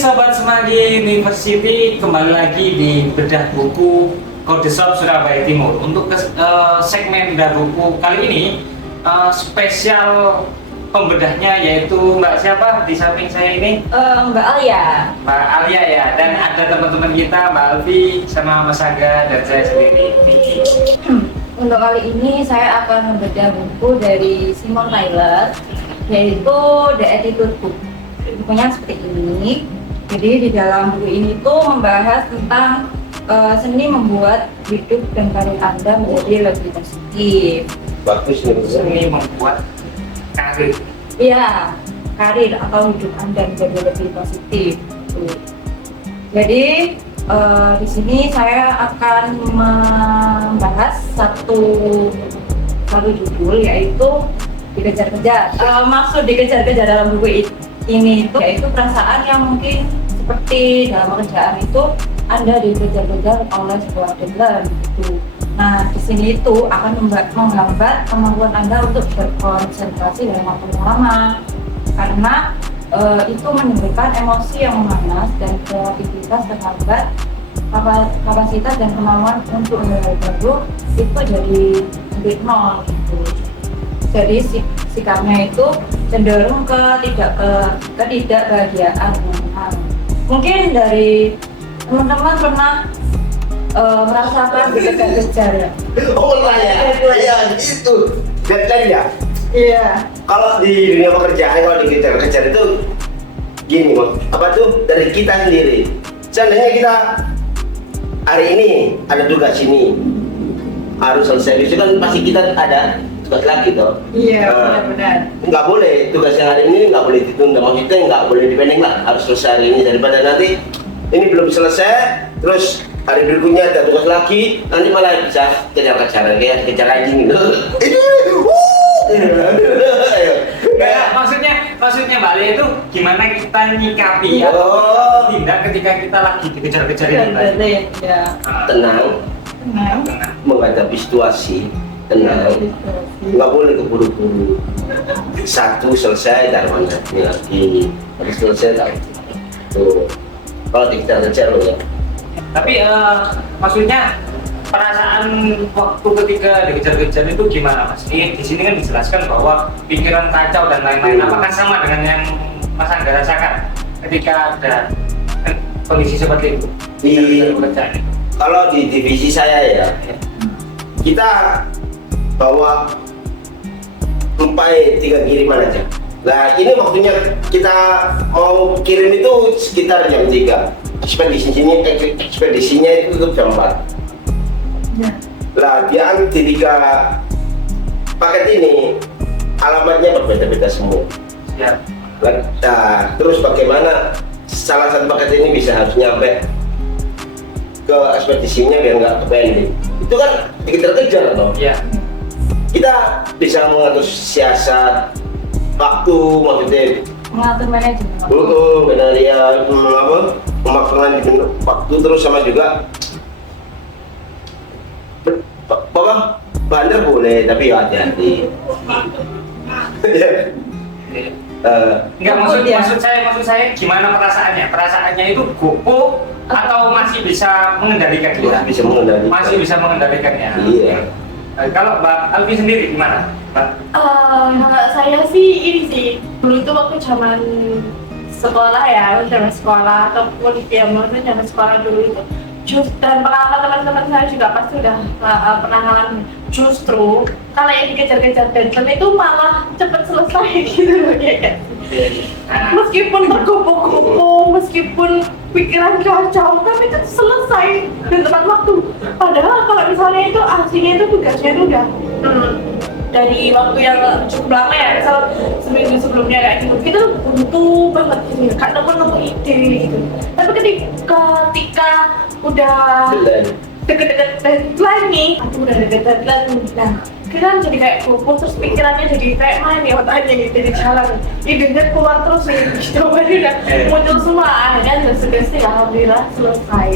Sobat Semanggi University, kembali lagi di Bedah Buku Kode Shop Surabaya Timur. Untuk segmen Bedah Buku kali ini spesial pembedahnya yaitu Mbak siapa di samping saya ini? Mbak Alia. Mbak Alia ya, dan ada teman-teman kita Mbak Alfi sama Mas Aga dan saya sendiri Vicky. Untuk kali ini saya akan membedah buku dari Simon Taylor, yaitu The Attitude Book. Bukunya seperti ini. Jadi di dalam buku ini tuh membahas tentang seni membuat hidup dan karir Anda menjadi lebih positif. Bagus nih. Seni membuat karir. Iya, karir atau hidup Anda menjadi lebih positif. Tuh. Jadi di sini saya akan membahas satu judul, yaitu dikejar-kejar. Maksud dikejar-kejar dalam buku ini itu yaitu perasaan yang mungkin seperti dalam pekerjaan itu Anda dikejar-kejar oleh sebuah deadline gitu. Nah, di sini itu akan menghambat kemampuan Anda untuk berkonsentrasi dalam waktu yang lama, karena itu menimbulkan emosi yang memanas dan kreativitas terhambat, kapasitas dan kemampuan untuk hal baru itu jadi lebih nol gitu. Jadi sikapnya itu cenderung ke ketidakbahagiaan. Mungkin dari teman-teman pernah merasakan dikejar-kejar ya? Oh ya, iya gitu. Deadline ya? Iya. Kalau di dunia pekerjaan, kalau dikejar-kejar itu gini, apa tuh dari kita sendiri. Seandainya kita hari ini ada tugas ini harus selesai, itu kan pasti kita ada tugas lagi toh. Iya, benar-benar. Nggak boleh tugas yang hari ini nggak boleh ditunda, maksudnya nggak boleh dipending lah, harus selesai hari ini, daripada nanti ini belum selesai terus hari berikutnya ada tugas lagi, nanti malah bisa kejar-kejaran kayak kejar anjing gitu. Kayak maksudnya Mbak Alia itu gimana kita nyikapi ya? Tindak ketika kita lagi dikejar-kejar ini. Ya. Tenang, menghadapi situasi, tenang, nggak boleh keburu-buru. Satu selesai, taruhan ini lagi, harus selesai tahu. Tuh, kalau dikejar-kejar loh ya. Tapi maksudnya perasaan waktu ketika dikejar-kejar itu gimana Mas? Di sini kan dijelaskan bahwa pikiran kacau dan lain-lain. Apakah sama dengan yang Mas Angga rasakan ketika ada kondisi seperti itu? Kalau di divisi saya ya, kita bawa sampai 3 kiriman aja. Nah ini waktunya kita mau kirim itu sekitar jam 3. Ekspedisinya itu tutup jam 4. Ya. Lah dia di 3 paket ini alamatnya berbeda-beda semua. Ya. Nah, terus bagaimana salah satu paket ini bisa harus nyampe ke ekspedisinya biar nggak kepending? Itu kan dikejar-kejar toh. Ya. Kita bisa mengatur siasat waktu, maksudnya Mengatur manajemen. benar ya, memaksakan waktu, terus sama juga Bapak bandar boleh tapi ya hati-hati. Enggak, maksud saya gimana perasaannya? Perasaannya itu gopoh atau masih bisa mengendalikan? Bisa mengendalikan. Masih bisa mengendalikannya. Iya. Kalau Mbak Alfi sendiri gimana, Mbak? Kalau saya sih ini sih, dulu itu waktu zaman sekolah ya, zaman sekolah ataupun ya maksudnya zaman sekolah dulu itu dan pengalaman teman-teman saya juga pasti udah pernah ngalamin. Justru kalau yang dikejar-kejar deadline itu malah cepet selesai gitu loh ya kan. Meskipun tergopoh-gopoh, meskipun pikiran kacau, tapi itu selesai dan tepat waktu. Padahal kalau misalnya itu aslinya itu tugasnya itu udah dari waktu yang cukup lama ya, misal seminggu sebelumnya kayak gitu, kita butuh banget gitu, kan nemu ide gitu. Tapi ketika udah deket-deket deadline nih, udah deket deadline, nah kita kan jadi kayak gopoh, terus pikirannya jadi kayak main ya otaknya gitu, jadi jalan, idenya keluar terus nih, gitu, baru udah muncul semua, akhirnya sudah alhamdulillah selesai.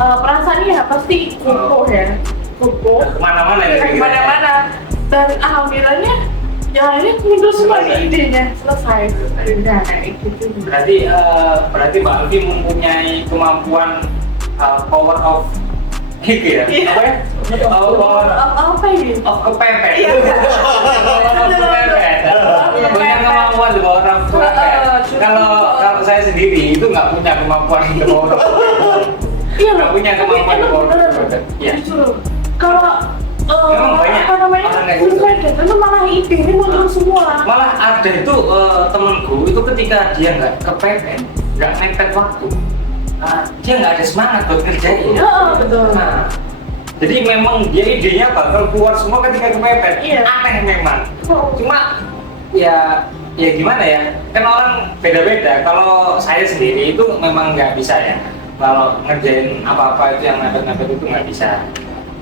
Perasaannya ya pasti gopoh ya, gopoh Kemana-mana ya? kemana-mana. Dan alhamdulillahnya Ya ini muncul semua nih idenya, selesai. Udah kayak gitu. Berarti Mbak Alfi mempunyai kemampuan power of gitu ya? Iya. Apa ya? Power Apa ini? of kepepet. Iya. Power of kepepet. Punya kemampuan the power of kepepet. Kalau saya sendiri itu nggak punya kemampuan the power of Iya, nggak punya kemampuan the power of kepepet. Iya. Jujur, kalau Memang banyak apa namanya, orang kayak gitu. survei itu malah ide ini muncul semua. Malah ada itu temenku itu ketika dia nggak kepepet, nggak mepet waktu, dia nggak ada semangat buat kerjain. Betul. Nah, jadi memang dia idenya bakal keluar semua ketika kepepet. Iya. Aneh memang. Oh. Cuma ya gimana ya? Kan orang beda-beda. Kalau saya sendiri itu memang nggak bisa ya. Kalau ngerjain apa-apa itu yang mepet-mepet itu nggak bisa.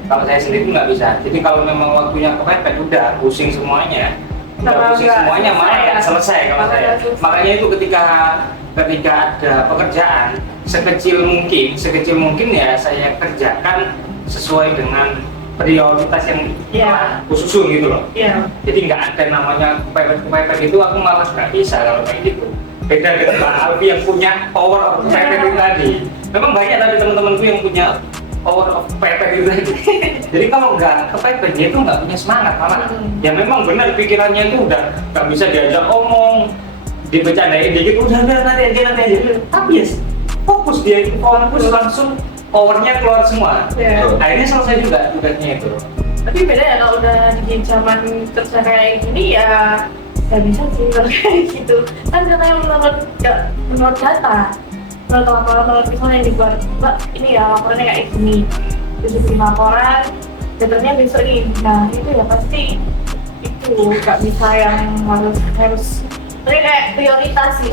Kalau saya sendiri itu nggak bisa. Jadi kalau memang waktunya kepepet udah pusing semuanya. Udah pusing semuanya malah nggak selesai kalau saya. Makanya itu ketika ada pekerjaan sekecil mungkin ya saya kerjakan sesuai dengan prioritas yang Iya. aku susun gitu loh. Iya. Jadi nggak ada namanya kepepet itu, aku malah nggak bisa kalau kayak gitu. Beda dengan Pak Alfi yang punya power of kepepet itu tadi. Memang banyak tadi teman-temanku yang punya power of kepepet itu tadi. Jadi kalau nggak kepepet dia itu nggak punya semangat malah. Ya memang benar pikirannya itu udah nggak bisa diajak omong, dibecandain dikit udah nanti aja. Tapi ya fokus dia itu fokus langsung powernya keluar semua. Iya. Akhirnya selesai juga tugasnya itu. Tapi beda ya kalau udah di zaman kerja kayak gini ya nggak bisa sih kalau kayak gitu. Kan katanya menurut data, menurut laporan misalnya yang dibuat, Mbak ini ya laporannya kayak gini, terus bikin laporan, datanya besok nih. Nah itu ya pasti itu nggak bisa yang harus ini kayak prioritas sih,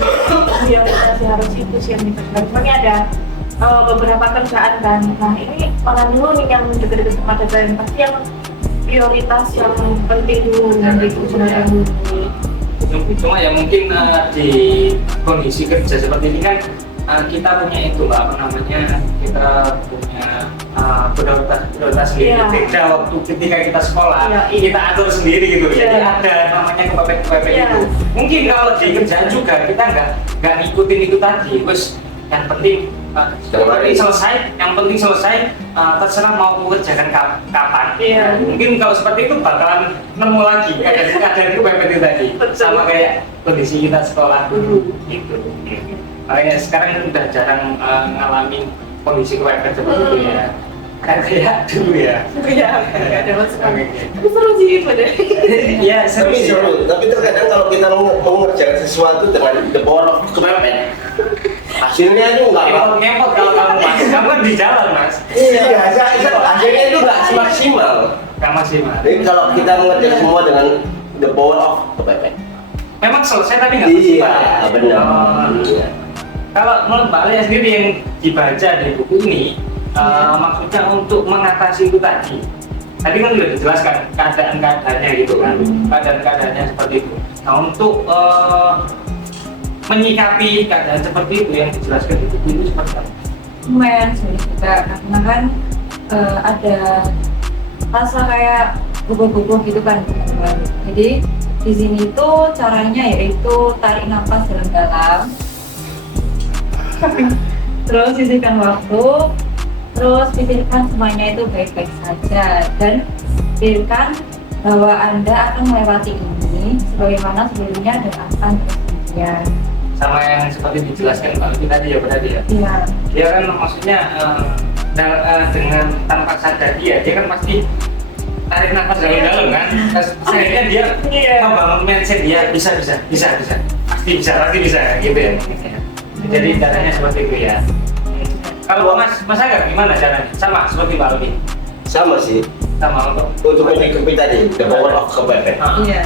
prioritas harus itu sih yang dikerjakan. Cuma ini ada beberapa kerjaan kan. Nah ini mana dulu nih yang deket-deket sama deadline, pasti yang prioritas yang penting dulu yang dikerjakan dulu. Cuma ya mungkin di kondisi kerja seperti ini kan kita punya itu Mbak, apa namanya, kita punya prioritas sendiri. Iya. Beda waktu ketika kita sekolah, Iya. kita atur sendiri gitu. Iya. Jadi ada namanya kepepet Iya. itu. Mungkin kalau di kerjaan juga kita nggak ngikutin itu tadi. Terus yang penting selesai, terserah mau kerjakan kapan. Iya. Mungkin kalau seperti itu bakalan nemu lagi keadaan kepepet itu tadi. Betul. Sama kayak kondisi kita sekolah dulu gitu. Makanya sekarang udah jarang ngalamin kondisi kepepet seperti itu ya. Kayak dulu ya. Iya, nggak ada masalah. Oke. Tapi seru sih itu deh. Iya, Tapi seru. Tapi terkadang kalau kita mau mengerjakan sesuatu dengan the power of kepepet, hasilnya itu nggak. Ngempot kalau kamu mas, kamu kan di jalan mas. Iya, hasilnya itu nggak semaksimal. Nggak maksimal. Jadi kalau kita mengerjakan semua dengan the power of kepepet. Memang selesai tapi nggak Iya, maksimal. benar. Oh. Iya. Kalau menurut Mbak Alia sendiri yang dibaca di buku ini, maksudnya untuk mengatasi itu tadi. Tadi kan sudah dijelaskan keadaan-keadaannya gitu kan, keadaan-keadaannya seperti itu. Nah untuk menyikapi keadaan seperti itu yang dijelaskan di buku itu seperti apa? Lumayan sulit juga karena kan ada rasa kayak gugup-gugup gitu kan teman-teman. Jadi di sini tuh caranya yaitu tarik nafas dalam-dalam, terus sisihkan waktu, terus pikirkan semuanya itu baik-baik saja dan pikirkan bahwa Anda akan melewati ini sebagaimana sebelumnya dan akan terus kemudian. Sama yang seperti dijelaskan Mbak Lucy tadi ya berarti ya. Iya. Dia kan maksudnya dengan tanpa sadar dia kan pasti tarik nafas dalam-dalam kan. Terus akhirnya dia membangun mindset dia bisa pasti bisa gitu ya. Jadi caranya seperti itu ya. Kalau Mas Agar gimana caranya? Sama seperti Mbak Lucy. Sama sih. Sama untuk menyikapi tadi the power of kepepet. Iya.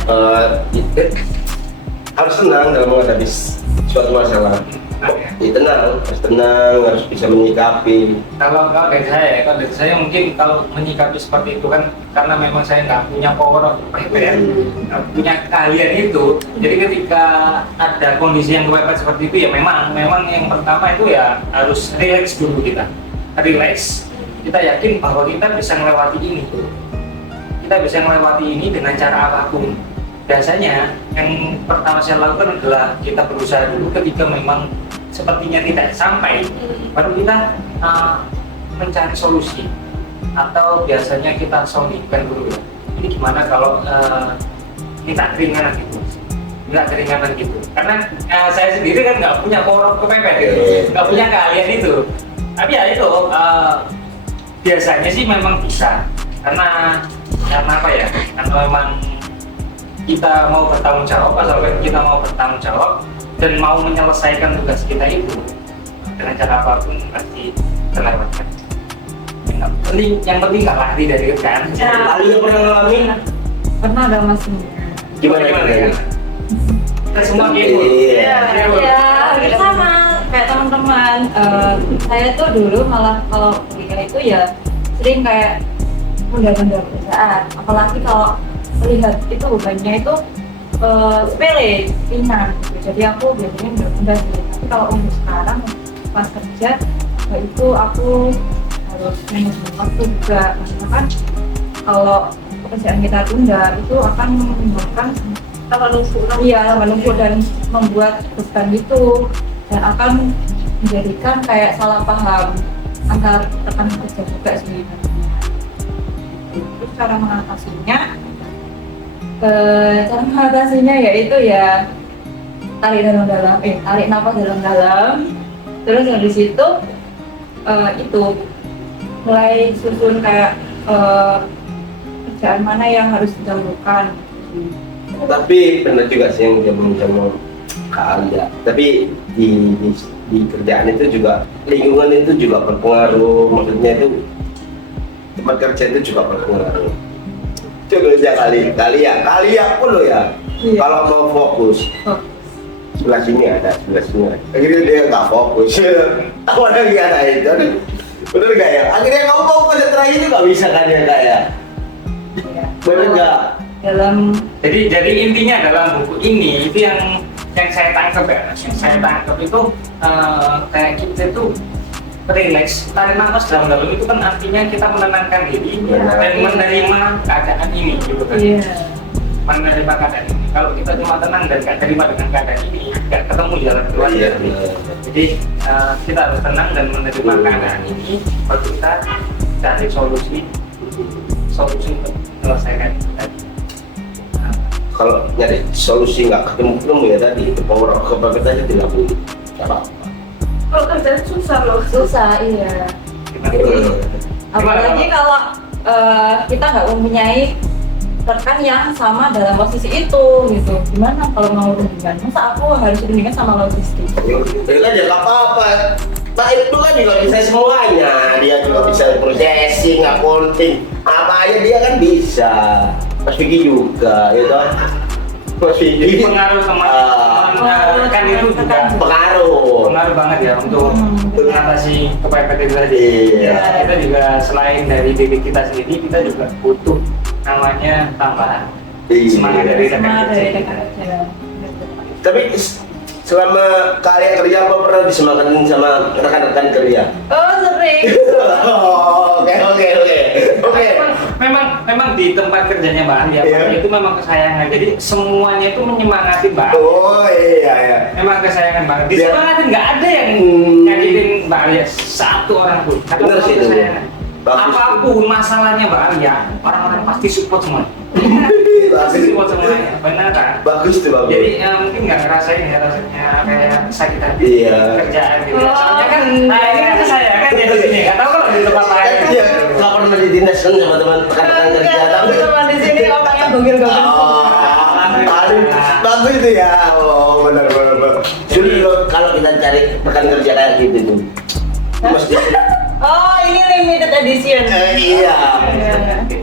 Harus tenang dalam menghadapi suatu masalah. Harus tenang, harus bisa menyikapi. Kalau dari saya mungkin kalau menyikapi seperti itu kan karena memang saya nggak punya power of kepepet, nggak punya keahlian itu. Jadi ketika ada kondisi yang kepepet seperti itu ya memang yang pertama itu ya harus relax dulu kita. Relax, kita yakin bahwa kita bisa melewati ini. Kita bisa melewati ini dengan cara apapun. biasanya yang pertama saya lakukan adalah kita berusaha dulu. Ketika memang sepertinya tidak sampai, baru kita mencari solusi, atau biasanya kita solidkan dulu ya. Ini gimana kalau kita keringanan gitu, nggak keringanan gitu, karena saya sendiri kan nggak punya korup kepepet gitu, nggak punya keahlian itu. Tapi ya itu biasanya sih memang bisa, karena apa ya, karena memang kita mau bertanggung jawab, asalkan kita mau bertanggung jawab dan mau menyelesaikan tugas kita itu dengan cara apapun pasti terlewatkan. Yang penting nggak lari dari kerjaan. Kali yang pernah ngalamin Pernah ada masnya. gimana ya? Kita semua gitu. Iya. Ya, gitu sama kayak teman-teman. Saya tuh dulu malah kalau kuliah itu ya sering kayak menunda-nunda pekerjaan. Apalagi kalau melihat itu bebannya itu sepele, ringan. Gitu. Jadi aku biasanya menunda-nunda gitu. Tapi kalau untuk sekarang pas kerja, itu aku harus manajemen waktu juga. Maksudnya kan kalau pekerjaan kita tunda itu akan menyebabkan menumpuk dan membuat beban itu, dan akan menjadikan kayak salah paham antar rekan kerja juga sih. Terus cara mengatasinya yaitu ya tarik nafas dalam-dalam, terus dari situ itu mulai susun kayak kerjaan mana yang harus didahulukan. Tapi benar juga sih yang jamu kali ya. Tapi di kerjaan itu juga lingkungan itu juga berpengaruh. Maksudnya itu tempat kerja itu juga berpengaruh. Coba aja kali ya pun lo ya. Iya. Kalau mau fokus sebelah sini ada. Akhirnya dia nggak fokus. Aku ada ada itu. Bener nggak ya? Akhirnya kamu mau konsentrasi itu nggak bisa kan ya kak ya? Bener nggak? Jadi intinya dalam buku ini itu yang saya tangkap ya, yang saya tangkap itu kayak kita itu relax, tarik nafas dalam-dalam itu kan artinya kita menenangkan diri dan menerima keadaan ini gitu kan. Menerima keadaan ini. Kalau kita cuma tenang dan gak terima dengan keadaan ini, gak ketemu jalan keluarnya. Jadi kita harus tenang dan menerima keadaan ini, baru kita cari solusi untuk menyelesaikan itu tadi. Kalau nyari solusi nggak ketemu ya tadi itu power of kebabet aja dilakuin. Apa? Kalau kerjaan susah loh. Susah, iya. Apalagi kalau kita nggak mempunyai rekan yang sama dalam posisi itu gitu. Gimana kalau mau rundingan? Masa aku harus rundingan sama logistik? Ya kan ya nggak apa-apa. Pak itu kan juga bisa semuanya. Dia juga bisa processing, accounting, apa aja dia kan bisa. Mas Vicky juga, ya toh? Mas Vicky Pengaruh teman kan itu juga pengaruh banget ya untuk mengatasi kepepet itu tadi. Iya. Kita juga selain dari diri kita sendiri, kita juga butuh namanya tambahan semangat dari rekan kerja. Tapi selama kalian kerja apa pernah disemangatin sama rekan-rekan kerja? Oh, sering. Oke. Memang di tempat kerjanya Mbak Alia itu memang kesayangan. Jadi semuanya itu menyemangati Mbak Alia. Oh iya. Memang kesayangan banget. Disemangatin nggak ada yang nyakitin Mbak Alia satu orang pun. Karena Bener sih itu. kesayangan. Bagus. Apapun masalahnya Mbak Alia, orang-orang pasti support semua. Pasti support semuanya. Benar kan? Bagus tuh bagus. Jadi mungkin nggak ngerasain ya rasanya kayak sakit hati Iya. kerjaan gitu. Oh, Soalnya kan, nah ini kan kesayangan ya di sini. Nggak tahu kalau di tempat lain. Iya, nggak pernah di dinas kan sama teman rekan-rekan kerja, tapi Teman di sini orangnya gokil-gokil. bagus itu ya. Oh, benar. Jadi kalau kita cari rekan kerja kayak gitu tuh, mesti Oh, ini limited edition. iya.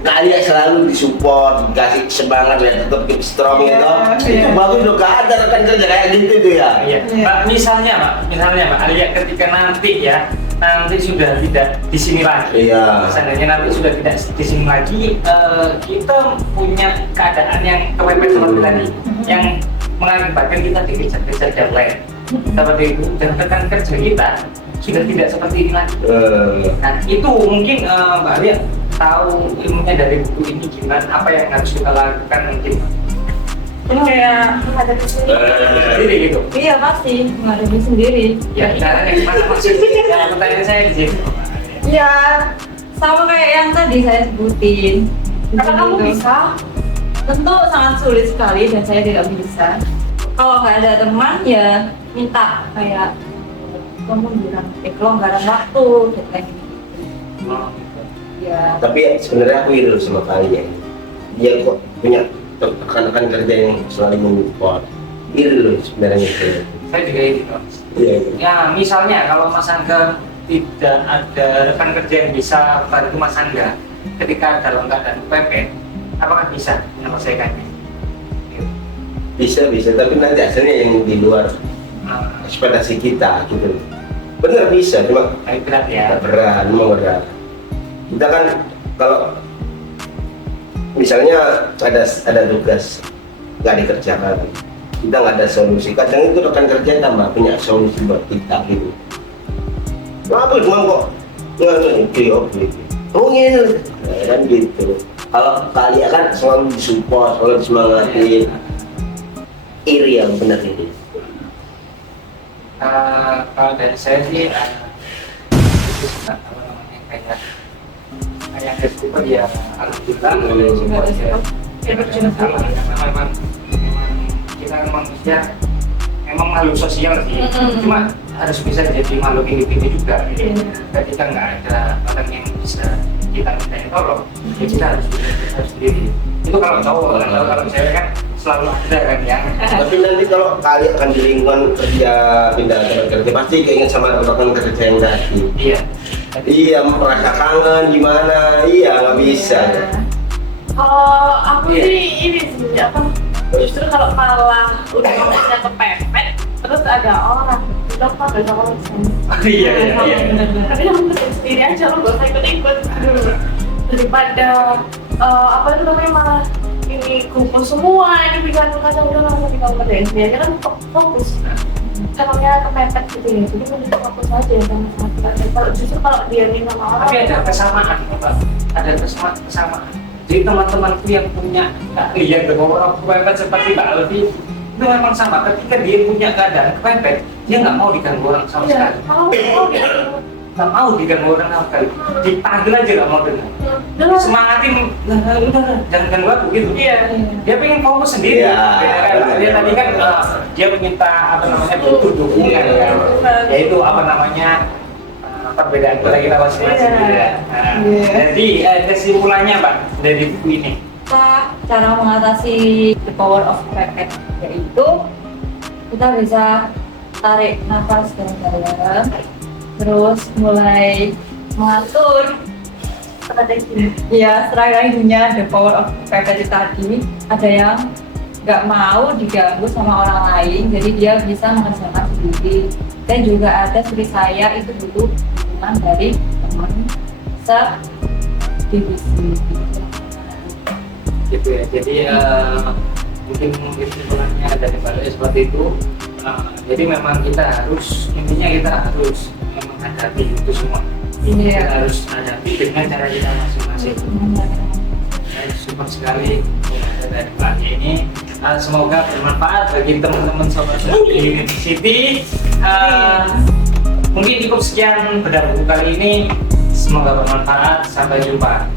Kalian selalu disupport, dikasih semangat ya, tetap keep strong gitu. Itu bagus loh, gak ada rekan kerja kayak gitu tuh ya. Iya. Mbak, misalnya Mbak Alia ketika nanti sudah tidak di sini lagi. Iya. Seandainya nanti sudah tidak di sini lagi, kita punya keadaan yang kepepet seperti tadi, yang mengakibatkan kita dikejar-kejar deadline. Seperti itu, dan rekan kerja kita sudah tidak seperti ini lagi. Nah itu mungkin Mbak Alia tahu ilmunya dari buku ini gimana, apa yang harus kita lakukan mungkin. kayak menghadapi sendiri. Sendiri gitu. Iya pasti menghadapi sendiri. Ya, caranya gimana maksudnya? Ya, pertanyaan saya di situ. Ya sama kayak yang tadi saya sebutin. Karena kamu Gitu. bisa. Tentu sangat sulit sekali dan saya tidak bisa. Kalau nggak ada teman ya minta kayak kelonggaran waktu dan kayak gitu. Oh, Ya. Tapi ya, sebenarnya aku iri sama kalian. Dia kok punya rekan-rekan kerja yang selalu mensupport. Iri loh sebenarnya itu. saya juga ini kok. Iya. Ya, misalnya kalau Mas Angga tidak ada rekan kerja yang bisa bantu Mas Angga ketika dalam keadaan kepepet, apakah bisa menyelesaikannya? Gitu. Bisa, tapi nanti hasilnya yang di luar Nah, ekspektasi kita gitu. Bener bisa, cuma tapi berat ya. berat, memang berat. Kita kan kalau misalnya ada tugas nggak dikerjakan, kita nggak ada solusi. Kadang itu rekan kerja tambah punya solusi buat kita gitu. Kenapa cuma kok oke. Oh ini kan gitu. Kalau kalian kan selalu disupport, selalu disemangatin. Iri yang benar ini. Kalau dari saya sih apa namanya kayak Facebook ya alhamdulillah Hmm. support ya. Ya, berjuang sama. Karena memang kita kan manusia memang makhluk sosial sih. Mm-mm. Cuma harus bisa jadi makhluk individu juga. Iya. Ketika nggak ada orang yang bisa kita minta tolong, ya kita harus sendiri. Itu kalau cowok, kalau saya kan selalu ada kan yang Tapi nanti kalau kalian akan di lingkungan kerja pindah tempat kerja pasti keinget sama rekan kerja yang tadi. iya. Iya, merasa kangen gimana? Iya, nggak bisa. Kalau aku Iya. sih ini sih apa? Justru kalau malah udah masnya kepepet, terus ada orang udah pak ada orang sama. Iya. Tapi kamu kerja sendiri aja lo gak usah ikut-ikut. Aduh, daripada apa itu namanya malah ini kumpul semua ini pikiran kacau udah langsung kita kerjain sendiri kan fokus. Karena kepepet gitu ya, jadi mending fokus aja sama kita. Kalau justru kalau dia minta sama orang, Tapi ada kesamaan, Pak. Ada kesamaan. Jadi teman-temanku yang punya keahlian orang kepepet seperti Mbak Alfi itu memang sama. Ketika dia punya keadaan kepepet, dia nggak mau diganggu orang sama iya, sekali. kalau gitu. Nggak mau diganggu orang sama sekali. Dipanggil aja nggak mau dengar. Dengan Semangatin, udah jangan ganggu aku gitu. iya. Dia pengen fokus sendiri. Iya, Dia tadi kan dia meminta apa namanya butuh dukungan kan. Yaitu apa namanya perbedaan kita masing-masing gitu ya. Nah, Iya. jadi kesimpulannya Pak dari buku ini. Cara mengatasi the power of kepepet yaitu kita bisa tarik nafas dalam-dalam, terus mulai mengatur Strategi. ya strateginya the power of kepepet tadi. Ada yang nggak mau diganggu sama orang lain, jadi dia bisa mengerjakan sendiri. Dan juga ada seperti saya itu butuh dukungan dari teman sedivisi. Gitu ya. Jadi mungkin kesimpulannya dari Pak seperti itu. Jadi memang kita harus intinya kita harus menghadapi itu semua. Iya. Kita harus hadapi dengan cara kita masing-masing. Super sekali pembahasan dari Pak ini. Semoga bermanfaat bagi teman-teman sobat di City. Mungkin cukup sekian bedah buku kali ini. Semoga bermanfaat. Sampai jumpa.